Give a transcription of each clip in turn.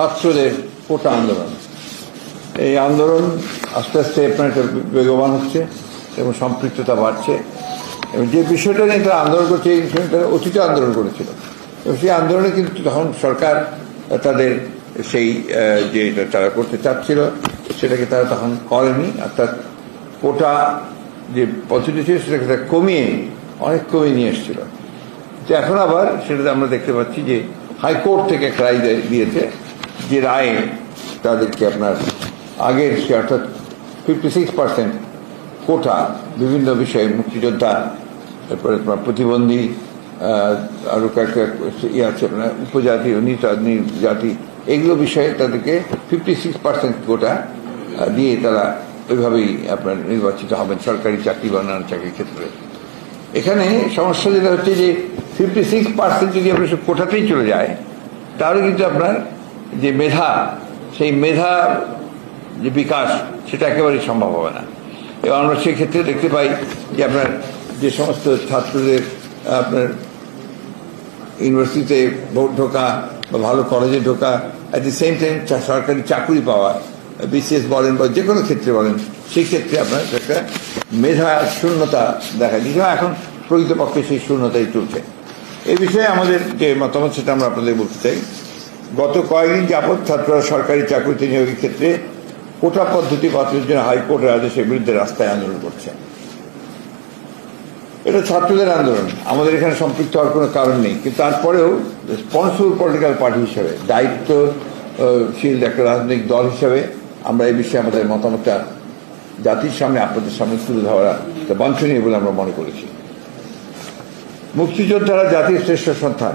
ছাত্রদের কোটা আন্দোলন। এই আন্দোলন আস্তে আস্তে আপনার বেগবান হচ্ছে এবং সম্পৃক্ততা বাড়ছে এবং যে বিষয়টা নিয়ে তারা আন্দোলন করছে এই বিষয়টা অতীতে আন্দোলন করেছিল এবং সেই আন্দোলনে কিন্তু তখন সরকার তাদের সেই যে তারা করতে চাচ্ছিল সেটাকে তারা তখন করেনি, অর্থাৎ কোটা যে পদ্ধতি ছিল সেটাকে তারা অনেক কমিয়ে নিয়ে এসেছিল। তো এখন আবার সেটাতে আমরা দেখতে পাচ্ছি যে হাইকোর্ট থেকে একটা রায় দিয়েছে, যে রায়ে তাদেরকে আপনার আগের সে অর্থাৎ 56% কোটা বিভিন্ন বিষয়ে মুক্তিযোদ্ধা, তারপরে তোমার প্রতিবন্ধী, আরও কয়েকটা ইয়ে আছে আপনার উপজাতি ও জাতি, এগুলো বিষয়ে তাদেরকে 56% কোটা দিয়ে তারা ওইভাবেই আপনার নির্বাচিত হবেন সরকারি চাকরি বা অন্যান্য চাকরির ক্ষেত্রে। এখানে সমস্যা যেটা হচ্ছে যে 56% যদি আপনার কোটাতেই চলে যায় তাহলে কিন্তু আপনার যে মেধা, সেই মেধা যে বিকাশ সেটা একেবারেই সম্ভব হবে না। এবং আমরা সেক্ষেত্রে দেখতে পাই যে আপনার যে সমস্ত ছাত্রদের আপনার ইউনিভার্সিটিতে ভোট ঢোকা বা ভালো কলেজে ঢোকা, অ্যাট দি সেম টাইম সরকারি চাকরি পাওয়া, বিসিএস বলেন বা যে কোনো ক্ষেত্রে বলেন, সেই ক্ষেত্রে আপনার একটা মেধা শূন্যতা দেখা দিচ্ছে। এখন প্রকৃতপক্ষে সেই শূন্যতাই চলছে। এই বিষয়ে আমাদের যে মতামত সেটা আমরা আপনাদের বলতে চাই। গত কয়েকদিন যাবৎ ছাত্ররা সরকারি চাকরিতে নিয়োগের ক্ষেত্রে কোটা পদ্ধতি বাতিলের জন্য হাইকোর্টের আদেশের বিরুদ্ধে রাস্তায় আন্দোলন করছে। এটা ছাত্রদের আন্দোলন, আমাদের এখানে সম্পৃক্ত হওয়ার কোনো কারণ নেই, কিন্তু তারপরেও রেসপন্সিবল পলিটিক্যাল পার্টি হিসেবে, দায়িত্বশীল একটা রাজনৈতিক দল হিসেবে আমরা এই বিষয়ে আমাদের মতামতটা জাতির সামনে আপনাদের সামনে তুলে ধরা বাঞ্ছনীয় বলে আমরা মনে করেছি। মুক্তিযোদ্ধারা জাতির শ্রেষ্ঠ সন্তান,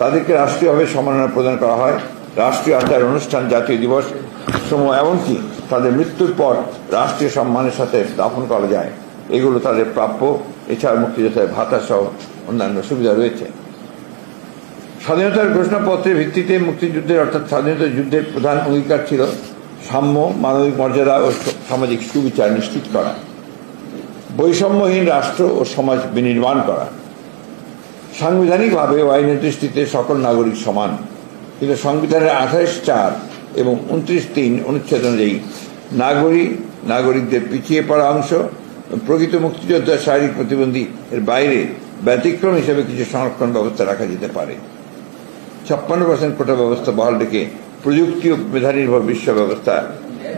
তাদেরকে রাষ্ট্রীয়ভাবে সম্মাননা প্রদান করা হয়। রাষ্ট্রীয় আচার অনুষ্ঠান, জাতীয় দিবস সমূহ, এমনকি তাদের মৃত্যুর পর রাষ্ট্রীয় সম্মানের সাথে দাফন করা যায়, এগুলো তাদের প্রাপ্য। এছাড়া মুক্তিযোদ্ধার ভাতা সহ অন্যান্য সুবিধা রয়েছে। স্বাধীনতার ঘোষণাপত্রের ভিত্তিতে মুক্তিযুদ্ধের অর্থাৎ স্বাধীনতা যুদ্ধের প্রধান অঙ্গীকার ছিল সাম্য, মানবিক মর্যাদা ও সামাজিক সুবিচার নিশ্চিত করা, বৈষম্যহীন রাষ্ট্র ও সমাজ বিনির্মাণ করা। সাংবিধানিকভাবে ও আইনের দৃষ্টিতে সকল নাগরিক সমান, কিন্তু সংবিধানের 28(4) এবং 29(3) অনুচ্ছেদ অনুযায়ী নাগরিকদের পিছিয়ে পড়া অংশ, প্রকৃত মুক্তিযোদ্ধা, শারীরিক প্রতিবন্ধী এর বাইরে ব্যতিক্রম হিসেবে কিছু সংরক্ষণ ব্যবস্থা রাখা যেতে পারে। 56% কোটা ব্যবস্থা বহাল রেখে প্রযুক্তি ও মেধা নির্ভর বিশ্ব ব্যবস্থা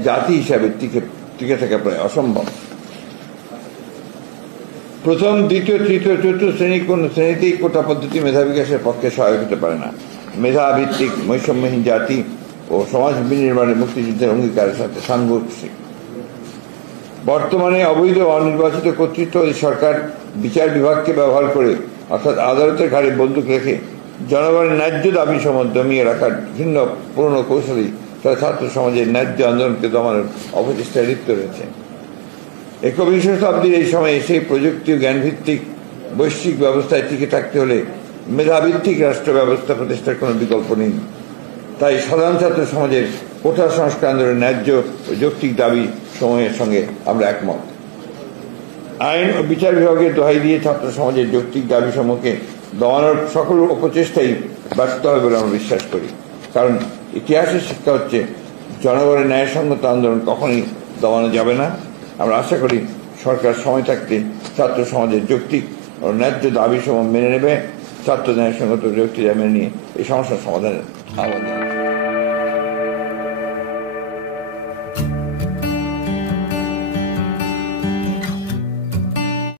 জাতি হিসাবে টিকে থাকা প্রায় অসম্ভব। প্রথম, দ্বিতীয়, তৃতীয়, চতুর্থ শ্রেণী কোন শ্রেণীতেই কোটা পদ্ধতি মেধা বিকাশের পক্ষে সহায়ক হতে পারে না। মেধা ভিত্তিক বৈষম্যহীন জাতি ও সমাজ বিনির্মাণে মুক্তিযুদ্ধের অঙ্গীকারের সাথে সাংঘর্ষিক। বর্তমানে অবৈধ অনির্বাচিত কর্তৃত্ববাদী সরকার বিচার বিভাগকে ব্যবহার করে, অর্থাৎ আদালতের ঘাড়ে বন্দুক রেখে জনগণের ন্যায্য দাবি সমূহ দমিয়ে রাখার ভিন্ন পুরনো কৌশলী তারা ছাত্র সমাজের ন্যায্য আন্দোলনকে দমানোর অপচেষ্টায় লিপ্ত রয়েছে। 21 শতাব্দীর এই সময়ে সেই প্রযুক্তি ও জ্ঞানভিত্তিক বৈশ্বিক ব্যবস্থায় টিকে থাকতে হলে মেধাভিত্তিক রাষ্ট্র ব্যবস্থা প্রতিষ্ঠার কোনো বিকল্প নেই। তাই সাধারণ ছাত্র সমাজের কোটা সংস্কার আন্দোলনের ন্যায্য ও যৌক্তিক দাবি সমূহের সঙ্গে আমরা একমত। আইন ও বিচার বিভাগের দোহাই দিয়ে ছাত্র সমাজের যৌক্তিক দাবি সমূহকে দমানোর সকল অপচেষ্টাই ব্যর্থ হবে বলে আমরা বিশ্বাস করি। কারণ ইতিহাসের শিক্ষা হচ্ছে জনগণের ন্যায়সঙ্গত আন্দোলন কখনই দমানো যাবে না। আমরা আশা করি সরকার সময় থাকতে ছাত্র সমাজের যৌক্তিক ও ন্যায্য দাবি সমূহ মেনে নেবে, ছাত্র ন্যায়সঙ্গত যৌক্তিক মেনে নিয়ে এই সমস্যার সমাধানের আহ্বান।